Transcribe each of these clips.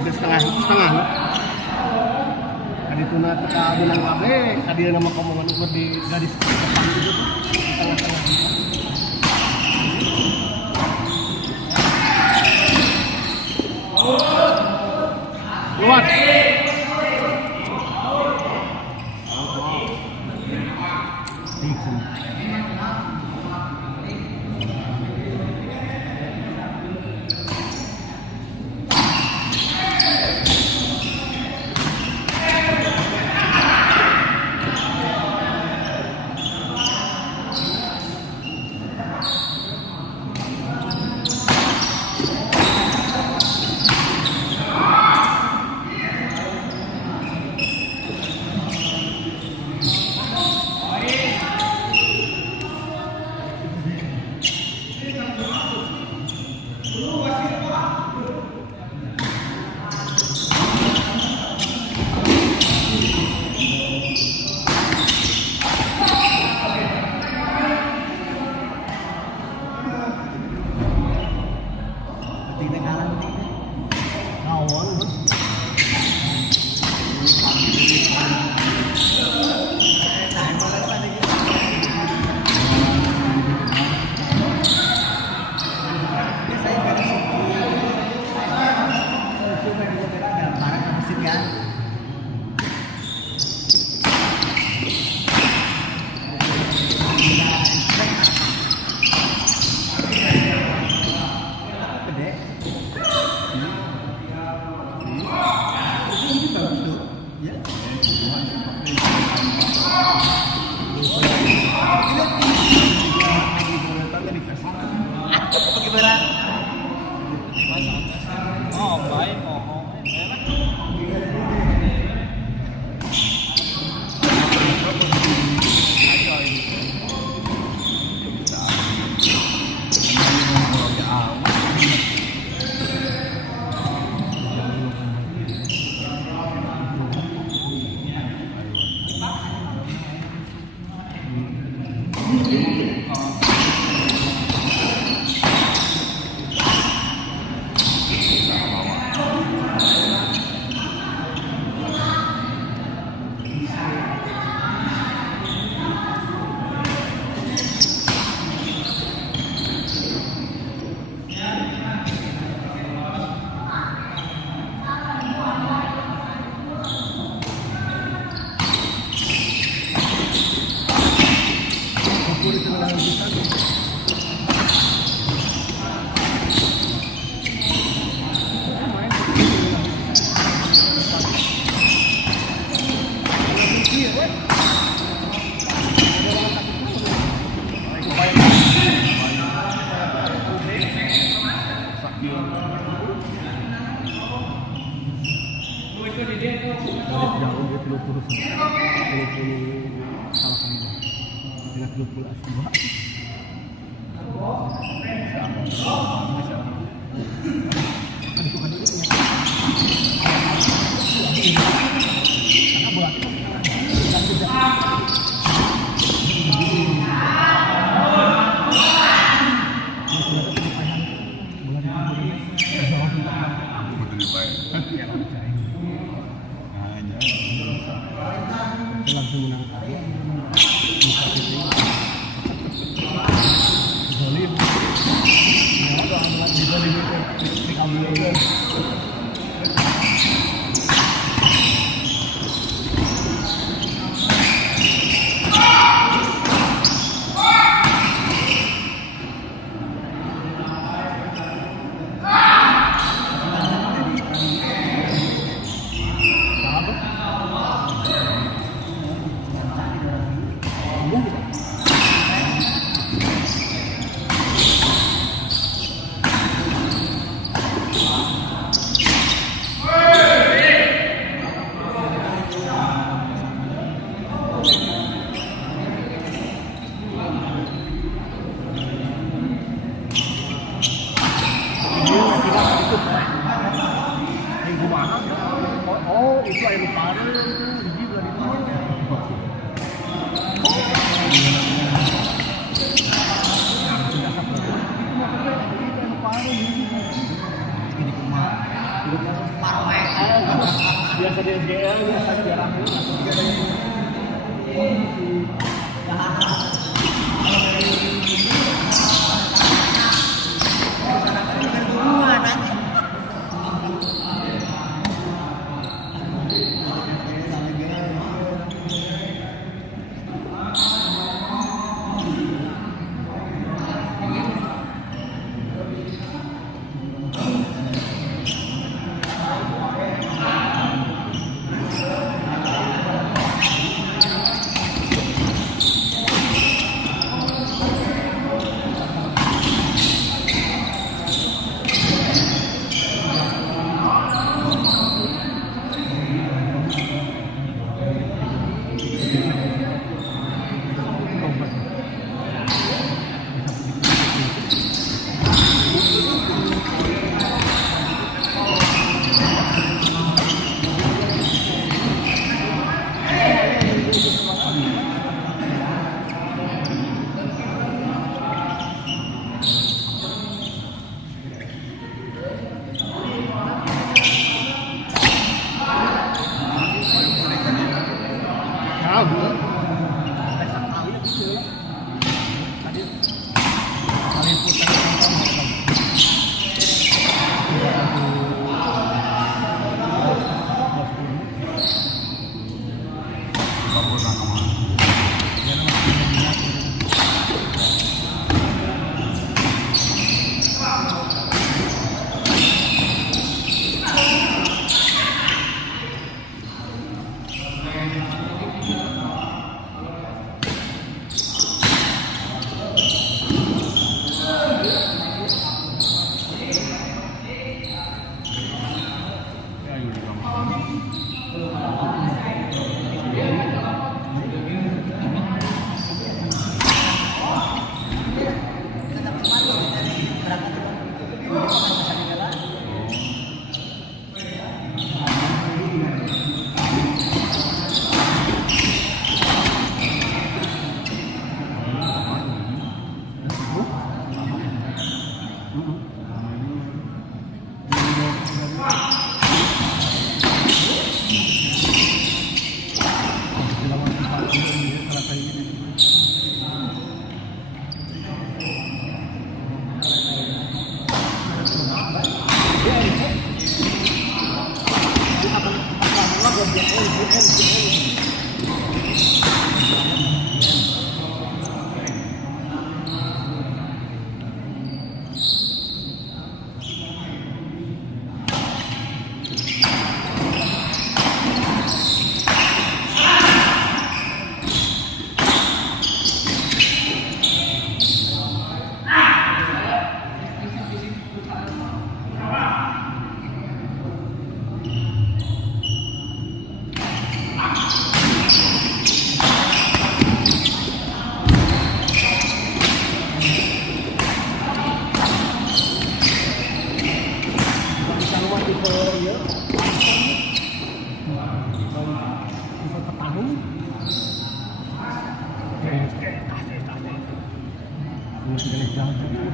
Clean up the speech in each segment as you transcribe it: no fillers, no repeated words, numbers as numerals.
hampir setengah. Kali itu nanti keabunan kabe, kali nama komongan ukur di garis depan itu tengah-tengah. Keluar. Parah biasa di SGL biasa jarang.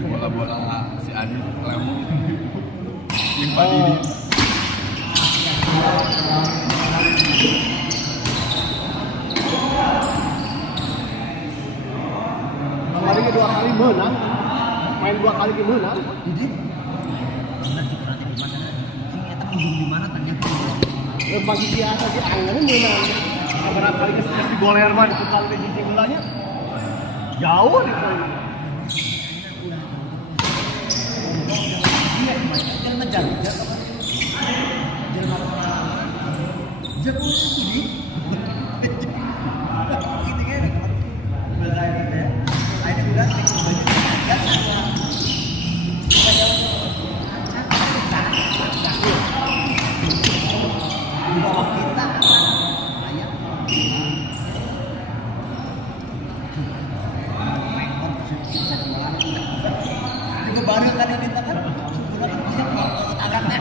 Bola-bola si Adi lemu yang padi ini. Kemarin 2 kali menang, main 2 kali menang. Jadi di mana tanya Bagi biasa di angin menang. Berapa kali di boler mah itu kalau di jiji bolanya jauh di poin. Baru tadi minta kan, udah kan agaknya.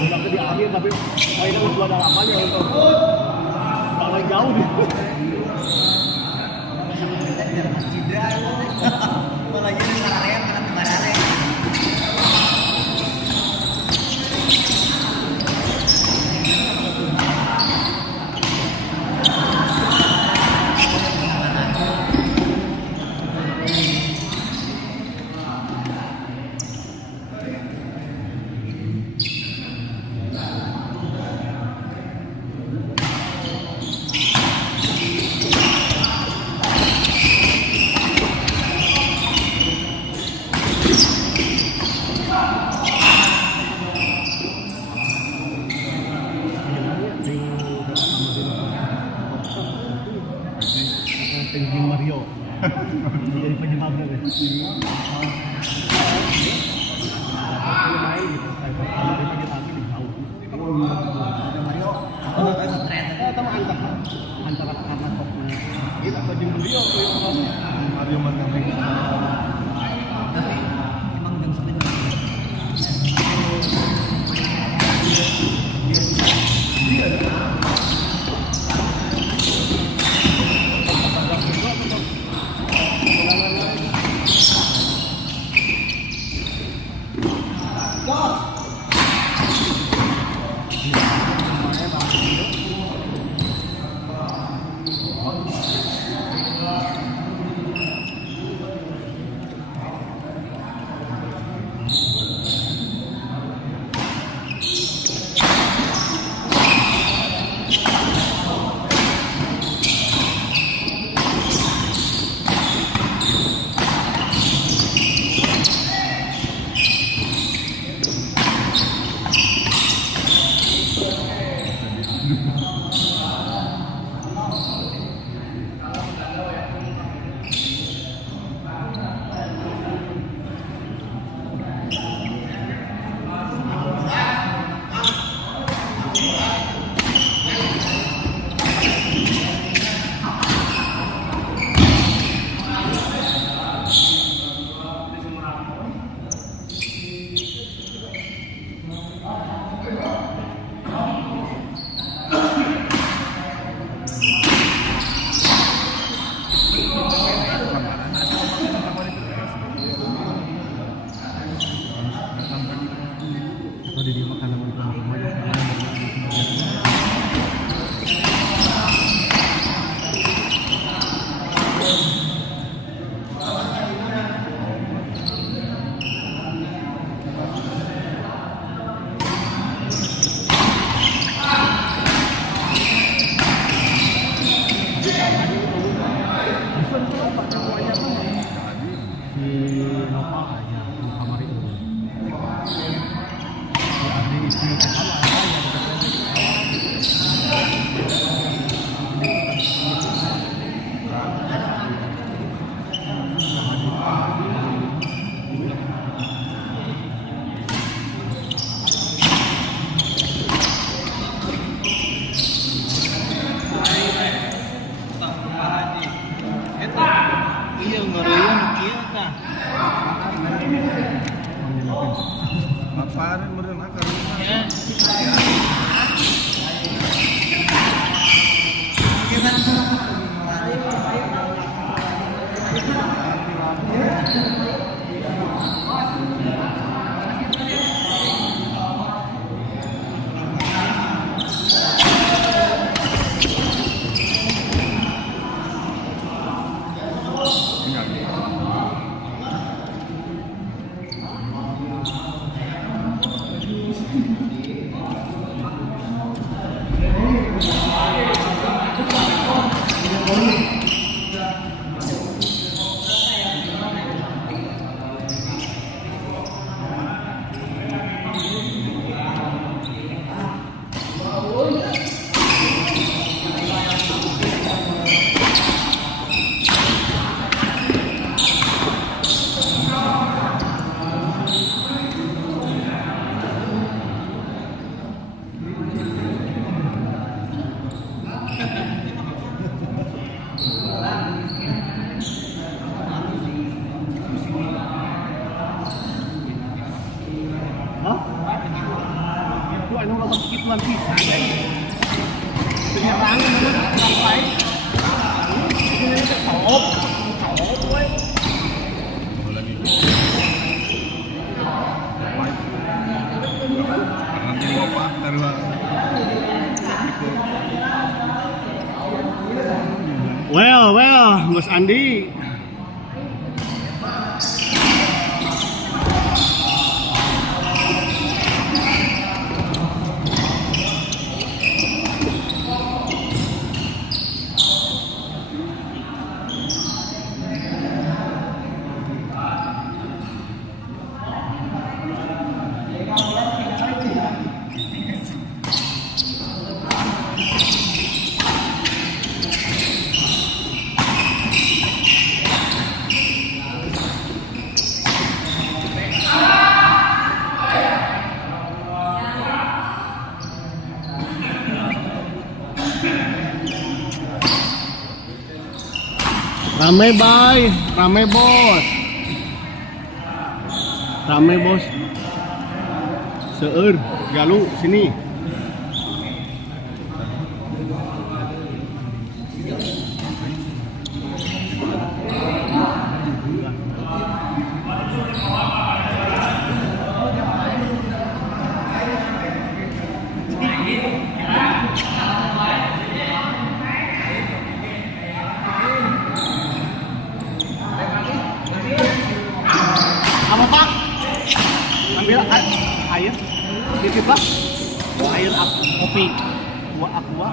bola ke di akhir tapi mainnya udah ada apanya untuk malah jauh dia. Sama kita biar Mas Cindra malah jadi area mana kemarin. Tinggi Mario. Jadi penyebabnya guys. Main gitu. Kalau dia penyebab ini tahu. Mario Sama antara karena topnya kita baju Mario Mario Mandalay. tapi emang jam 9. Mafarin meureun akar. anu lo kituan pisan kan. Penyerangan mana sampai. Ini top we. Lagi. Nanti bapak keluar. Well, Mas Andi. Rame bay, rame bos, rame bos. Seueur, galu sini. Apa Pak? Ambil air, titip Pak. Air kopi, aqua.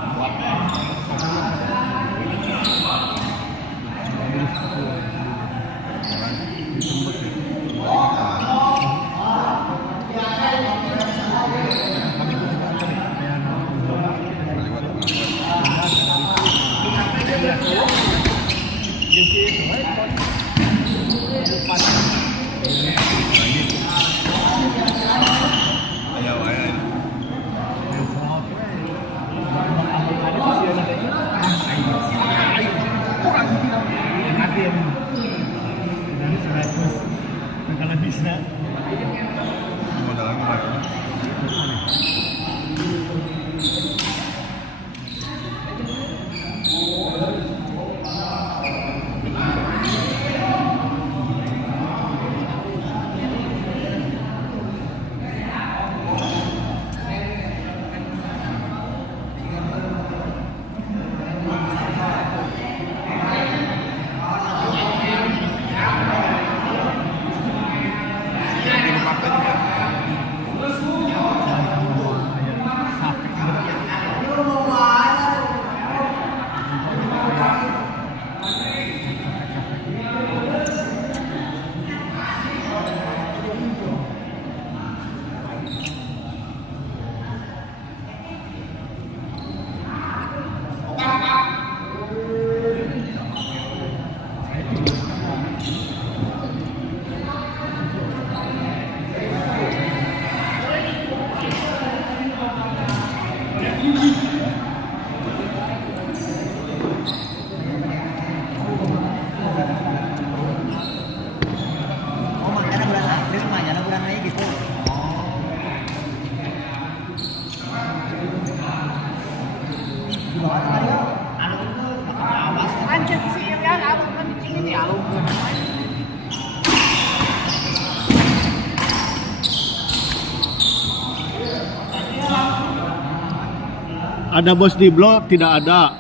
Ada bos di blok? Tidak ada.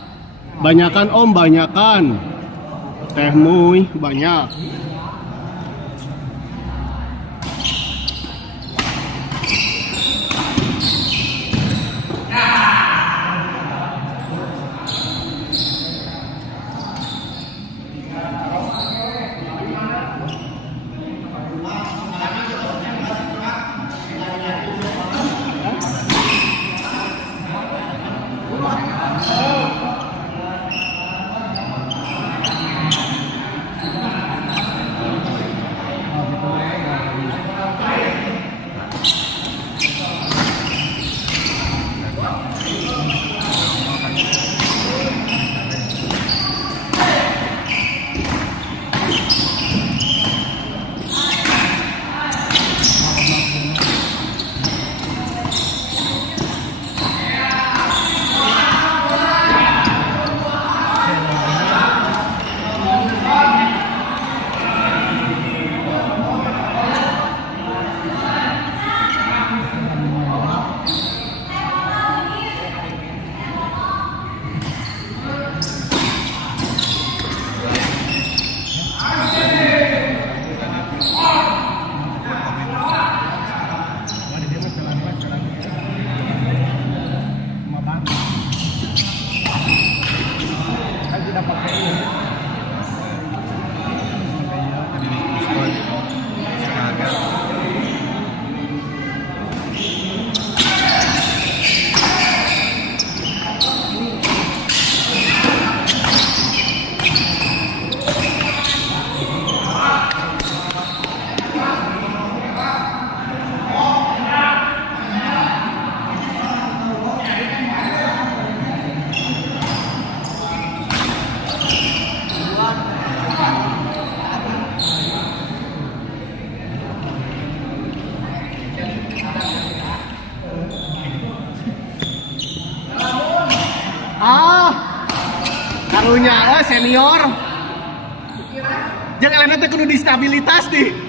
Banyakan om, banyakan. Teh muy banyak. karunya senior. Jangan lainnya teh kudu distabilitas di.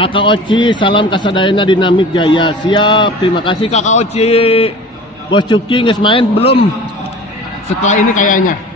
Kakak Oci, salam kasadayana Dinamik Jaya. Siap, terima kasih Kakak Oci. Bos Cuki nges main belum? Setelah ini kayaknya.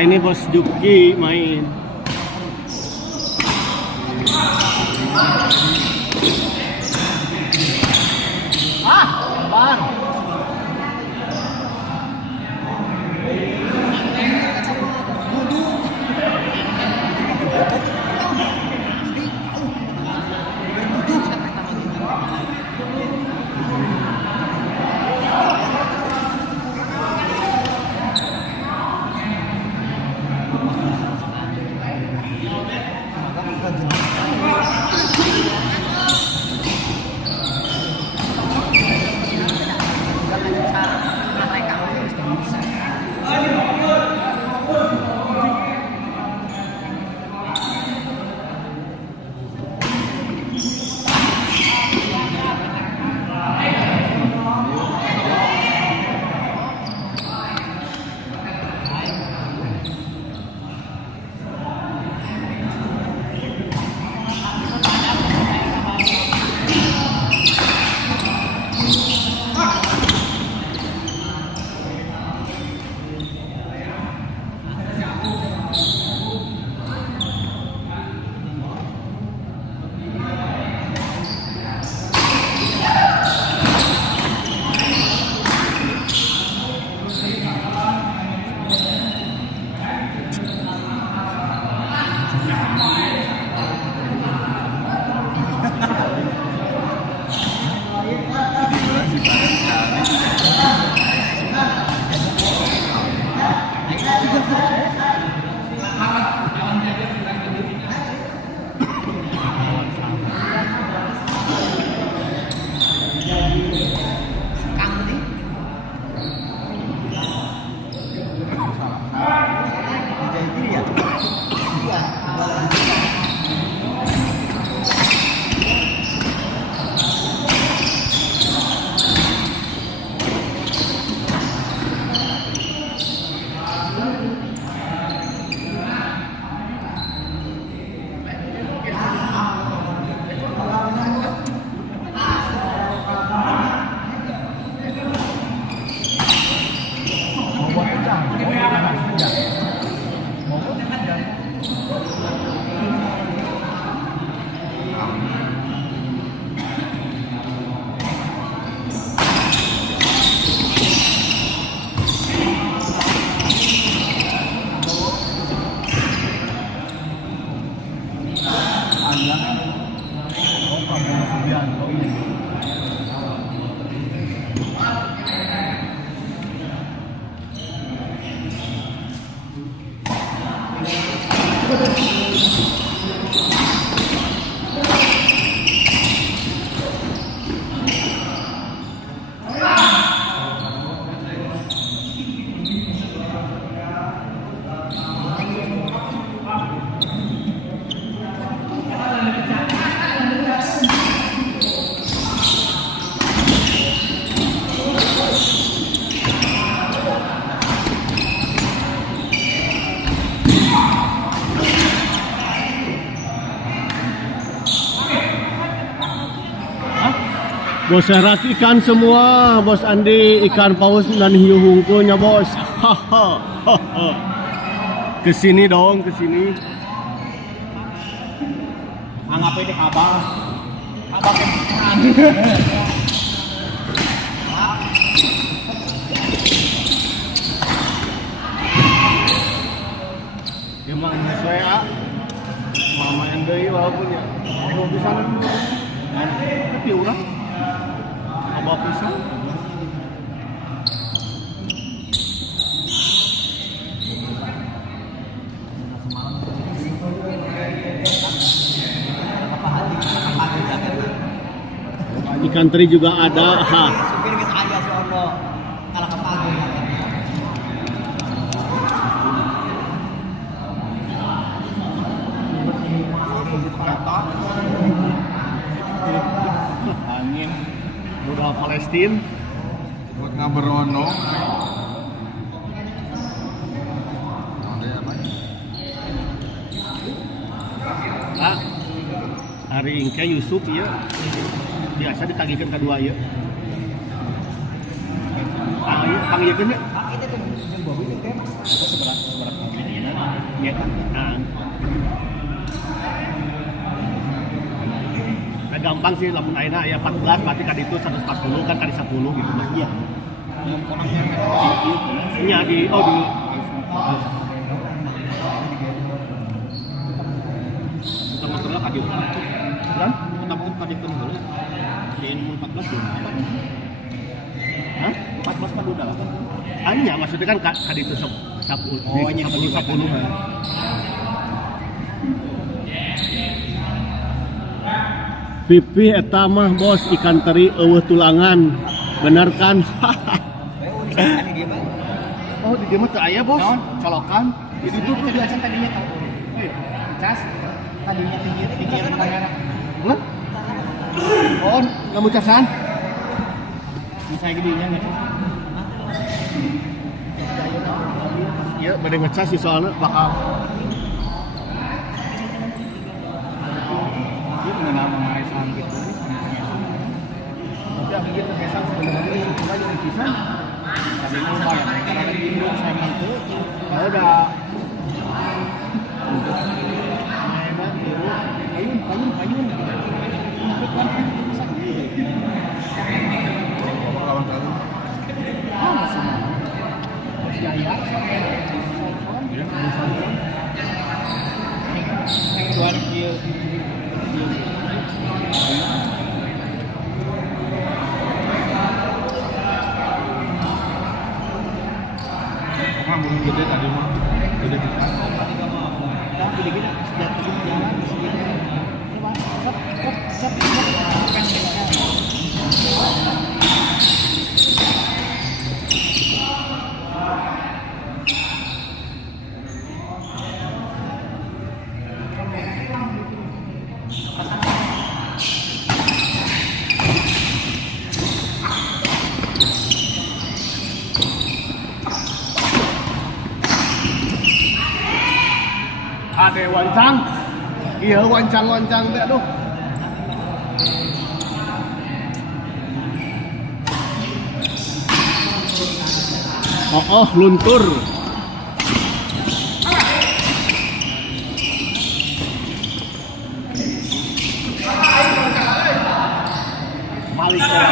ini Bos Juki main. Bang. Bos Serat ikan semua, Bos Andi ikan paus dan hiu hungkunya bos. Kesini dong, kesini. Anggap ini kabar. Kabar kebukaan. Emang sesuai mama yang dari walaupun ya. Kalau bisa tapi ulang. Abah pisang. Ikan teri juga ada. Ha. Supir geus aya si Ondo. Kalah ka pagi. Angin budal Palestina buat ngaberono. ah hari ingke Yusuf ya biasa ditagihkan kedua ya panggilkan ya Itu tuh jeung bobi teh seberapa Ya, nah gampang sih lamun ayeuna aya 14 berarti kan itu 140 kan kali 10 gitu Mas. Iya. Nya di di motor-motornya kadieu. Kan? Motor kadieu heula. Di 14 tuh. Hah? 14 mah udah kan? Anya maksudnya kan kadieu 10. Oh, nya 10. Pipi eta mah bos ikan teri eueuh tulangan. Bener kan? Oh, di dia mah teu aya, Bos. Colokan. Itu tuh biasa tadinya tahu. Cas tadinya pinggir kamera. Hah? Oh, enggak mau casan? Saya gedenya enggak. Iya, bade ngecas sih soalnya bakal Dia mengenal mengenai saham gitu. tapi akhirnya terbiasa sebenarnya itu aja yang bisa. Tapi ini lumayan karena di Indo saya mantu. Kalau udah Payun. Kawan satu. Jaya. Tuan kieu. Mah mun gede tadi mah. Gede kita. Gede-gede sudah terus jalan segini. Ade wancang. Iya wancang teh aduh. Oh, luntur. Balik ya.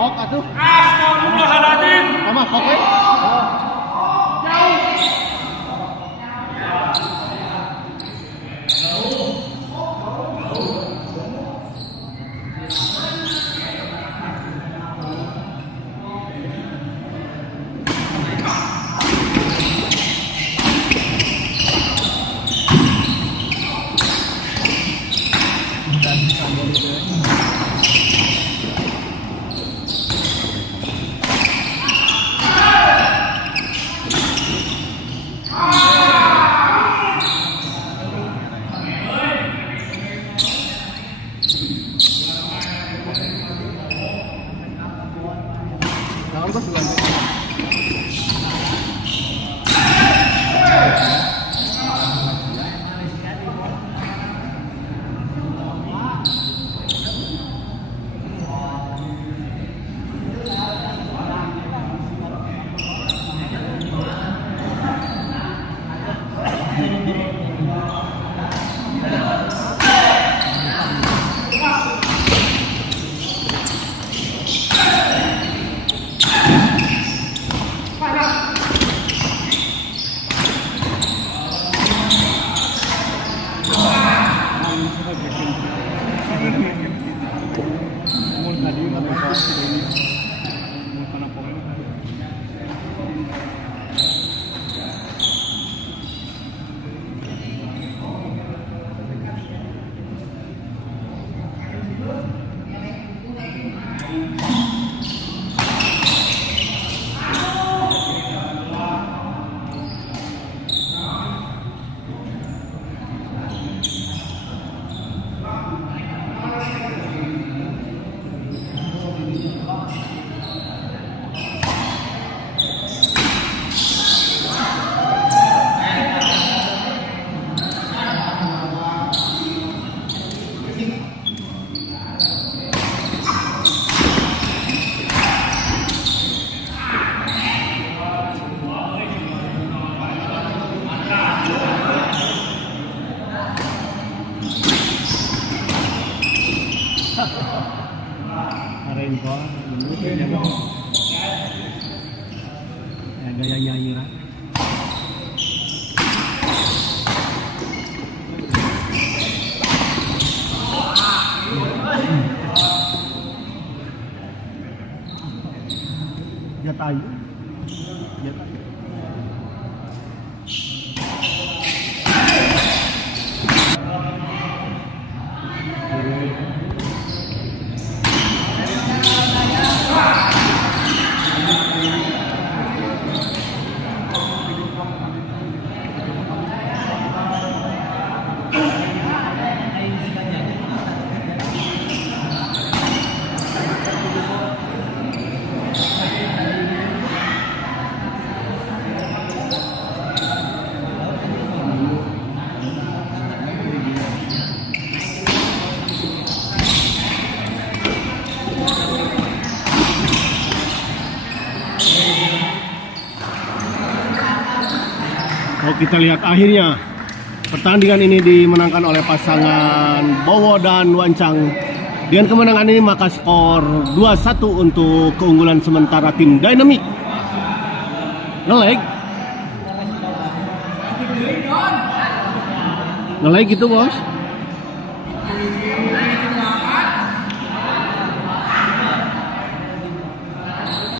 Oh, katuh. Astagfirullahaladzim. Sama, oke. Jangan lupa selanjutnya. tayu. Ya kan? Kalau kita lihat akhirnya pertandingan ini dimenangkan oleh pasangan Bowo dan Wancang. Dengan kemenangan ini maka skor 2-1 untuk keunggulan sementara tim Dynamic. Nge-lag gitu bos.